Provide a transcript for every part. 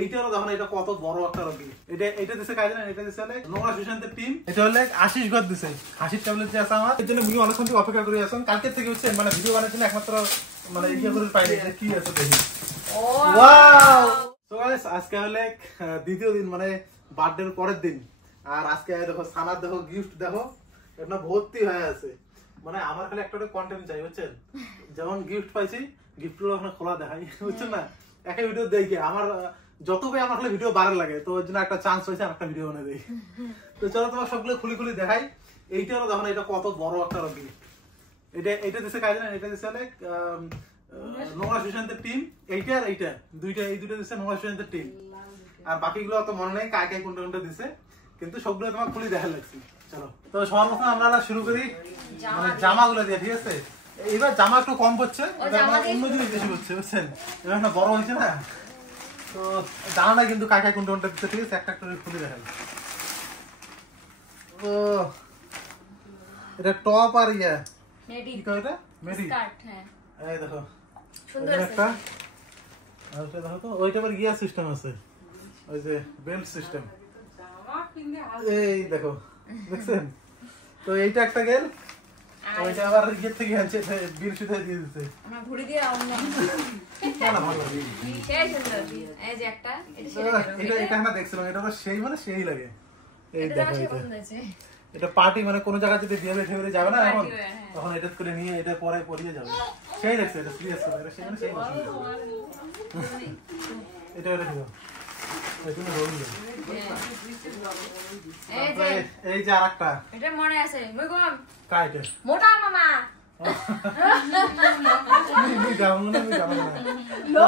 এইটারও দেখুন এটা কত বড় একটা রোগী। এটা দিছে কাজ না, এটা দিছে নোংরা সুশান্তের টিম। এটা হলে আশিস ঘর দিছে, হাসির ট্যাবলেট যে আছে আমার। এর জন্য আমি অনেকক্ষণ থেকে অপেক্ষা করে আসলাম। কালকে থেকে হচ্ছে মানে ভিডিও বানাচ্ছি না, একমাত্র মানে ইয়ে করে পাইনি যে কি আছে দেখি। ওয়াও! সো গাইস আজকে হলে দ্বিতীয় দিন, মানে বার্থডের পরের দিন। আর আজকে দেখো সানার দেখো গিফট দেখো, এটা ভর্তি হয়ে আছে। মানে আমার খালি একটা কন্টেন্ট চাই বুঝছেন, যেমন গিফট পাইছি গিফটগুলো ওখানে খোলা দেখাই বুঝছেন না, একটা ভিডিও দেখে আমার যতই আমার খালি ভিডিও বাড়ার লাগে, তো ওর জন্য একটা চান্স হয়েছে একটা ভিডিও বানিয়ে দেই। তো চলো তোমার সবগুলো খুলি খুলি দেখাই। এইটারও দেখো এটা কত বড় একটা গিফট। এটা দিছে কাজ না, এটা দিছে অনেক নোংরা সুশান্তের টিম। এইটা আর এইটা এই দুইটা দিছে নোংরা সুশান্তের টিম। আর বাকিগুলো অত মনে নেই কায় কায় কোনটা কোনটা দিছে, কিন্তু সবগুলো তোমার খুলি দেখা লাগছে। চলো তো সবার প্রথমে আমরা শুরু করি মানে জামাগুলো দিয়ে, ঠিক আছে? এবার জামা একটু কম পড়ছে, অন্য জিনিস বেশি পড়ছে বুঝছেন, এবার না বড় হয়েছে না, তো জানা না কিন্তু কায় কায় কোনটা কোনটা দিচ্ছে, ঠিক আছে? একটা একটা খুলে দেখাই। ও এটা টপ আর ইয়া মেডি, কি কয় এটা? মেডি স্কার্ট। হ্যাঁ এই দেখো সুন্দর একটা। আর এটা দেখো তো ওইটা আবার গিয়ার সিস্টেম আছে, ওই যে বেল্ট সিস্টেম। এই দেখো দেখছেন তো, এইটা একটা গেল। ওইটা আবার গিয়ে থেকে আনছে, বিল সুতে দিয়ে দিতে আমরা ঘুরি দিয়ে অন্য না ভালো লাগে। সেই সুন্দর এই যে একটা, এটা আমরা দেখছিলাম, এটা তো সেই মানে সেই লাগে। এই দেখো এটা পার্টি মানে কোন জায়গা যদি বিয়ে ফেলে যাবে না এখন, তখন এটা করে নিয়ে এটা পরে পরিয়ে যাবে। সেই দেখছে এটা সিরিয়াস করে, এটা সেই মানে সেই এটা এটা দিও। এই যে আরেকটা, এটা মনে আছে মুগম কাইটে মোটা মামা।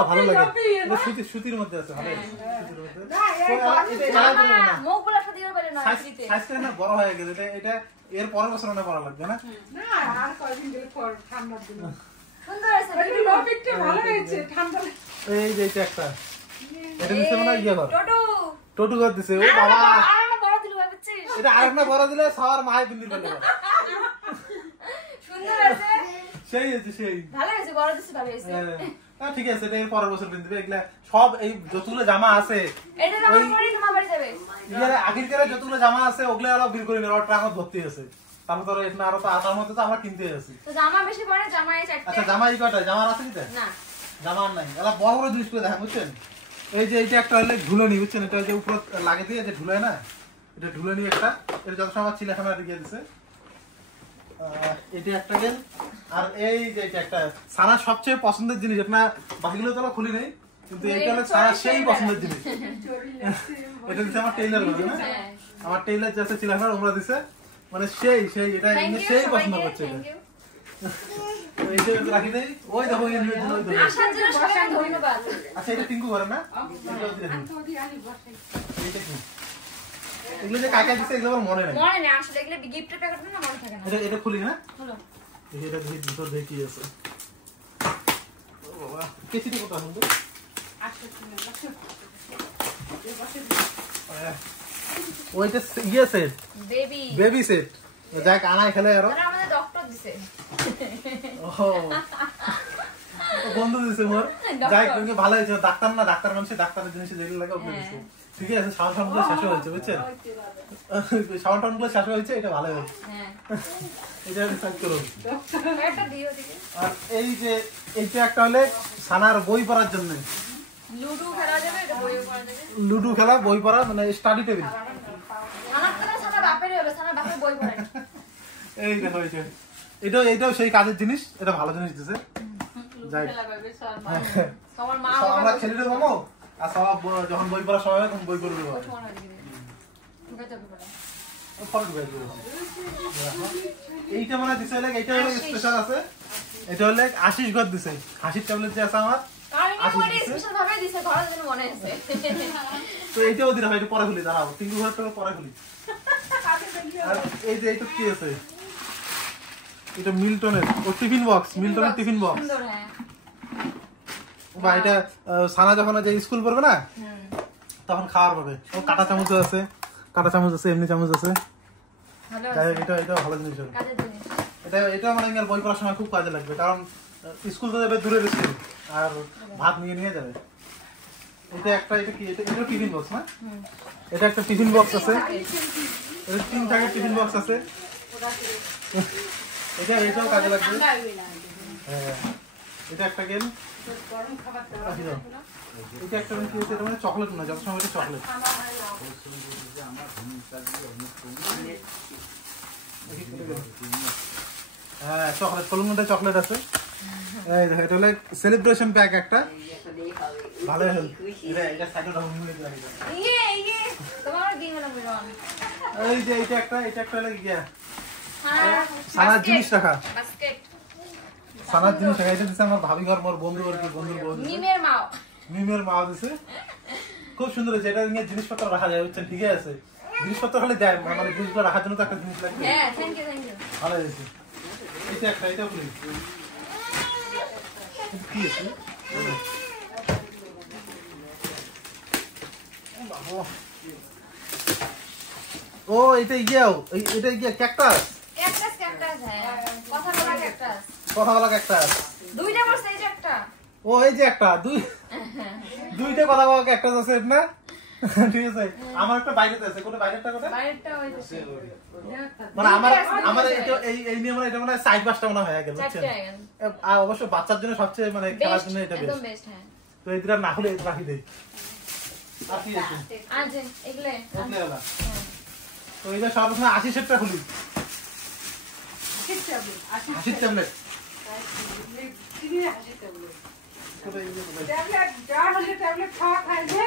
ভালো লাগে, সুতির মধ্যে আছে, ভালো বড় হয়ে গেছে। এটা এর পরের বছর না পড়া লাগবে না। এই যে একটা, এটা দিচ্ছে মানে ইয়ে ঘর, টোটু ঘর দিছে। ও বাবা, এটা আরেকটা বড় দিলে সবার মায়ের বিন্দি করতে পারে। সুন্দর আছে, সেই আছে, সেই ভালো আছে, বড় দিছে, ভালো আছে। হ্যাঁ ঠিক আছে, এটা এর পরের বছর বিন্দি দিবে। এগুলা সব এই যতগুলো জামা আছে, এটা আমার পরে তোমার বাড়ি যাবে। ইয়ারে আগেরকার যতগুলো জামা আছে ওগুলা আরো বের করে নিয়ে ওর ট্রাকত ভর্তি আছে। তারপর তো এখানে আরো তো আটার মধ্যে তো আমরা কিনতে যাচ্ছি। তো জামা বেশি পরে, জামাই চারটে। আচ্ছা জামাই কয়টা? জামা আছে কি? না জামা নাই। এলা বড় বড় জিনিস করে দেখা বুঝছেন। এই যে এইটা একটা হলে ঢুলনি বুঝছেন, এটা যে উপর লাগে দিয়ে যে ঢুলায় না, এটা ঢুলনি একটা। এটা যত সময় চিলাখানা দিয়ে দিছে। এটা একটা গেল। আর এই যে এটা একটা সানার সবচেয়ে পছন্দের জিনিস, এটা বাকিগুলো তো খুলি নেই, কিন্তু এটা হলো সানার সেই পছন্দের জিনিস। এটা দিচ্ছে আমার টেইলার বলে না, আমার টেইলার যে আছে চিলাখানা ওরা দিছে, মানে সেই সেই এটা সেই পছন্দ করছে। রাখি দেই, ওই দেখো ধন্যবাদ। আচ্ছা এটা টিঙ্কু করে না, এগুলো যে কাকা দিছে এগুলো মনে নাই, মনে নাই আসলে এগুলো গিফটের প্যাকেট না, মনে থাকে না। এটা খুলি না, হলো এটা দেখি ভিতর দেখি আছে। ও বাবা কেচিতে কত আছে? 8 ওইটা ইয়ে সেট, বেবি সেট। যাক আনাই খেলে আরো আমাদের ডক্টর দিছে। ও বন্ধু দিছে মোর, যাই তুমি ভালো হয়েছে। ডাক্তার না, ডাক্তার মানুষ ডাক্তারের জিনিস যেগুলো লাগে ওগুলো দিছে। ঠিক আছে, সাউন্ড টাউনগুলো শেষ হয়েছে বুঝছেন, সাউন্ড টাউনগুলো শেষ হয়েছে, এটা ভালো হয়েছে। এটা রিসার্চ করুন। আর এই যে এইটা একটা হলে সানার বই পড়ার জন্য, লুডো খেলা যাবে, এটা বই পড়া যাবে, লুডো খেলা বই পড়া মানে স্টাডি টেবিল। আমার তো সানা বাপেরই হবে, সানা বাপের বই পড়ে। এই দেখো এটাও সেই কাজের জিনিস, এটা ভালো জিনিস দিছে। যাই আমার মা আমরা খেলে দেবো মামু, আর সব যখন বই পড়ার সময় হবে তখন বই পড়ে দেবো। এইটা মানে দিছে, এইটা হলে স্পেশাল আছে। এটা হলে আশিস ঘর দিছে, হাসির ট্যাবলেট যে আছে আমার, তো এইটাও দিলাম। এটা পরে খুলি, দাঁড়াও টিঙ্কু ঘরটা পরে খুলি। আর এই যে এইটা কি আছে, এটা মিল্টনের ও টিফিন বক্স, মিল্টনের টিফিন বক্স। বা এটা সানা যখন যে স্কুল পড়বে না তখন খাওয়ার পাবে। ও কাঁটা চামচ আছে, কাঁটা চামচ আছে, এমনি চামচ আছে। এটা এটা ভালো জিনিস হবে, এটা মানে বই পড়ার সময় খুব কাজে লাগবে, কারণ স্কুল তো যাবে দূরের স্কুল, আর ভাত নিয়ে যাবে। এটা একটা, এটা কি, এটা টিফিন বক্স না? এটা একটা টিফিন বক্স আছে, এটা 3 টাকার টিফিন বক্স আছে। এটাও কাজে লাগবে। হ্যাঁ, এটা একটা গেল। এটা একটা কি হচ্ছে, এটা মানে চকলেট না, যত সময় এটা চকলেট। হ্যাঁ, চকলেট, কলমটা চকলেট আছে। এই দেখো, এটা হলো সেলিব্রেশন প্যাক একটা। ভালো হল। এটা সাইডে রাখুন, তোমার দিন না বিরন। এই যে এটা একটা হলো গিয়া সানার জিনিস রাখা, বাস্কেট সানার জিনিস রাখা। এটা দিছে আমার ভাবি ঘর, মোর বন্ধুর বউ মিমের মা দিছে। খুব সুন্দর হয়েছে। এটা নিয়ে জিনিসপত্র রাখা যায়, বুঝছেন? ঠিক আছে, জিনিসপত্র খালি দেয়, মানে জিনিসগুলো রাখার জন্য তো একটা জিনিস লাগবে। হ্যাঁ, থ্যাংক ইউ। ভালো হয়েছে। এটা একটা, এটা বলি কি আছে? ও এটা ইয়েও, এটা ইয়ে ক্যাকটাস। হ্যাঁ, কথা বলা ক্যাকটাস। কথা বলা ক্যাকটাস। দুইটা বসে এই যে একটা। ও এই যে একটা, দুইটা কথা বলা ক্যাকটাস আছে না? ঠিক আছে। আমার একটা বাইরেতে আছে, কোন বাইরেটা কোথায়? বাইরেটা হইছে। মানে আমার এই নিয়ে মানে এটা মানে 4-5টা মনে হয়ে গেল, বুঝছেন? আর অবশ্য বাচ্চার জন্য সবচেয়ে মানে খেলার জন্য এটা বেস্ট। হ্যাঁ, তো এইটা না হলে এটা রাখি দেই। আর কি আছে? আছে এগুলা। তো এটা সর্বপ্রথম 80 সেটটা খুলি। 80 ট্যাবলেট। ট্যাবলেট যা হলে ট্যাবলেট খাওয়া খাই যে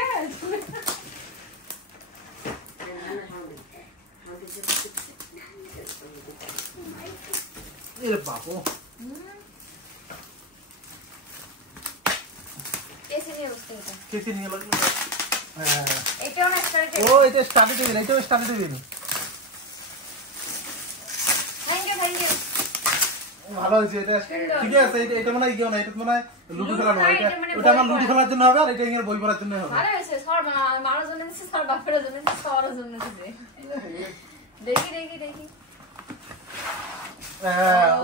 এর বাপো। কেসি নিয়ে লাগলো। হ্যাঁ, এটাও না স্টার্ট। ও এটা স্টাডি টেবিল, এটাও স্টাডি টেবিল। Thank you. ভালো হয়েছে এটা। ঠিক আছে, এটা মানে ইয়ে না, এটা মানে লুডো খেলা নয়। এটা আমার লুডো খেলার জন্য হবে, আর এটা ইংরেজি বই পড়ার জন্য হবে। ভালো হয়েছে। সর মারার জন্য দিছে, সর বাপের জন্য দিছে, সবার জন্য দিছে। দেখি।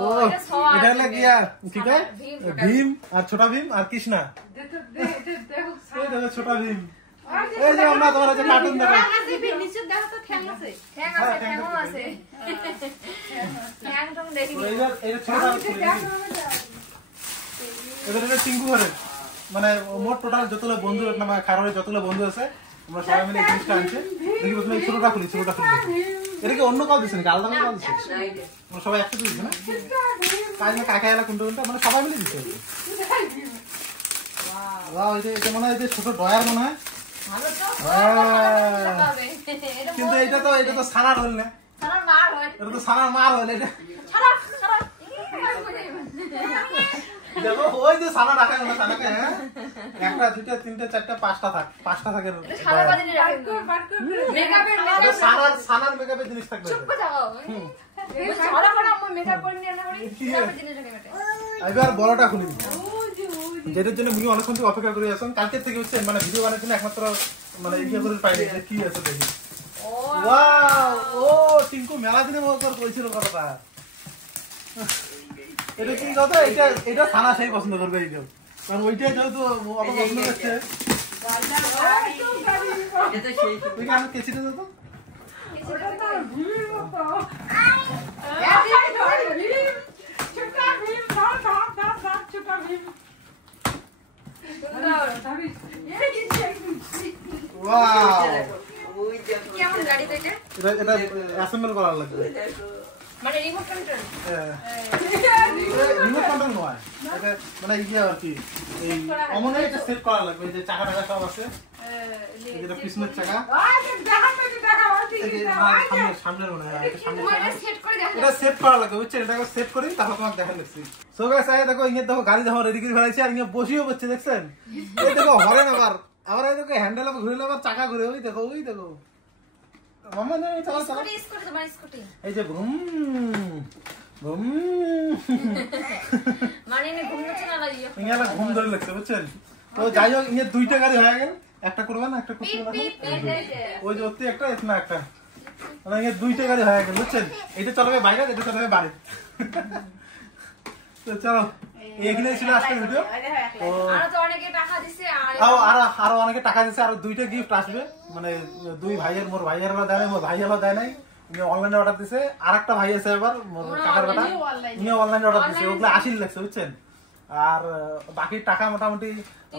ও এটা হলো গিয়া ঠিক আছে, ভীম আর ছোট ভীম আর কৃষ্ণা। এই দেখো ছোট ভীম। এই যে আমরা তোমার যে কার্টুন দেখো, নিচে দেখো তো ঠ্যাং আছে। ঠ্যাং আছে। ঠ্যাং টং দেখি। এটা ছোট এটা টিঙ্কু ঘরে, মানে মোট টোটাল যতগুলো বন্ধু মানে খারোরে যতগুলো বন্ধু আছে, আমরা সবাই মিলে জিনিসটা আনছে। দেখি প্রথমে ছোটটা খুলি। এটা কি অন্য কাউ দিচ্ছে নাকি, আলাদা কাউ দিচ্ছে? আমরা সবাই একসাথে দিচ্ছি না? কাজ না কাকা এলা কোনটা মানে সবাই মিলে দিচ্ছে। এটা মনে হয় ছোট ড্রয়ার মনে হয়। ভালো তো। কিন্তু এটা তো সানার হল না, সারার মার হয়। এটা তো সানার মার হল। এটা ছাড়া। দেখো ওই যে সানা রাখা না, সানাকে হ্যাঁ 1টা 2টা 3টা 4টা 5টা থাক, 5টা থাকে। এটা সারা বাদিনে রাখেন। মেকআপের সানার মেকআপের জিনিস থাকবে। চুপ করে যাও। ছড়া করে আমরা মেকআপ করে নিয়ে না করি। মেকআপের জিনিস রাখে। এবার বড়টা খুলি, যেটার জন্য মুই অনেকক্ষণ থেকে অপেক্ষা করে আসলাম। কালকে থেকে হচ্ছে মানে ভিডিও বানানোর জন্য একমাত্র মানে ইয়ে করে পাইনি যে কি আছে দেখি। ওয়াও, ও টিঙ্কু মেলা দিনে মতো কইছিল কথাটা। এটা কি কথা? এটা সানা সেই পছন্দ করবে এইটা, কারণ ওইটাই যেহেতু অত পছন্দ করছে। তুই আমি কেচিটা দাও তো। ওটা তো ভীমের মতো। ছোট ভীম, ছোট ভীম। ওয়াও, কেমন গাড়ি তো এটা? এটা অ্যাসেম্বল করা লাগবে। মানে রিমোট কন্ট্রোল। রিমোট কন্ট্রোল নয়, এটা মানে ইয়ে আর কি, এই অমনে এটা সেট করা লাগবে। যে চাকা টাকা সব আছে, যেটা পিছনের চাকা, সামনের মনে হয় এটা সেট করা লাগবে, বুঝছেন? এটাকে সেট করি তারপর তোমাকে দেখা লাগছে। সো গাইস, দেখো ইয়ে দেখো গাড়ি দেখো রেডি করে ফেলাইছে, আর ইয়ে বসিও বসছে, দেখছেন? এই দেখো হরেন আবার এই দেখো হ্যান্ডেল ঘুরে আবার চাকা ঘুরে, ওই দেখো মামা না চালা স্কুটি তোমার স্কুটি। এই যে ঘুম মানে নে ঘুমোচ্ছে না লাগিও। ইংলা ঘুম ধরে লাগছে, বুঝছেন? তো যাই হোক, ইয়ে 2টা গাড়ি হয়ে গেল। একটা করবে না, একটা করতে না, ওই যে ওতে একটা এখানে একটা, মানে ইয়ে 2টা গাড়ি হয়ে গেল, বুঝছেন? এটা চলবে বাইরে, এটা চলবে বাড়ি। তো চলো এখানে ছিল আজকের ভিডিও। আরো তো অনেকে টাকা দিছে আরো অনেকে টাকা দিচ্ছে, আরো 2টা গিফট আসবে, মানে 2 ভাইয়ের, মোর ভাইয়ের হলো দেয় নাই, মোর ভাই হলো দেয় নাই, উনি অনলাইনে অর্ডার দিছে। আরেকটা ভাই আছে এবার মোর কাকার বেটা, উনি অনলাইনে অর্ডার দিছে, ওগুলো 80 লাগছে বুঝছেন। আর বাকি টাকা মোটামুটি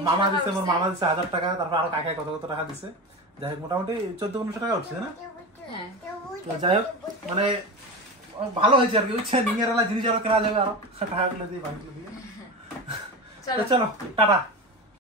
মামা দিচ্ছে, মোর মামা দিচ্ছে 1000 টাকা, তারপর আরো কাকায় কত কত টাকা দিচ্ছে, যাই হোক মোটামুটি 14-1500 টাকা উঠছে না। তো যাই হোক মানে ভালো হয়েছে আর কি বুঝছেন, নিংয়ের জিনিস আরো কেনা যাবে, আরো টাকাগুলো দিয়ে ভাঙগুলো দিয়ে। তো চলো টাটা।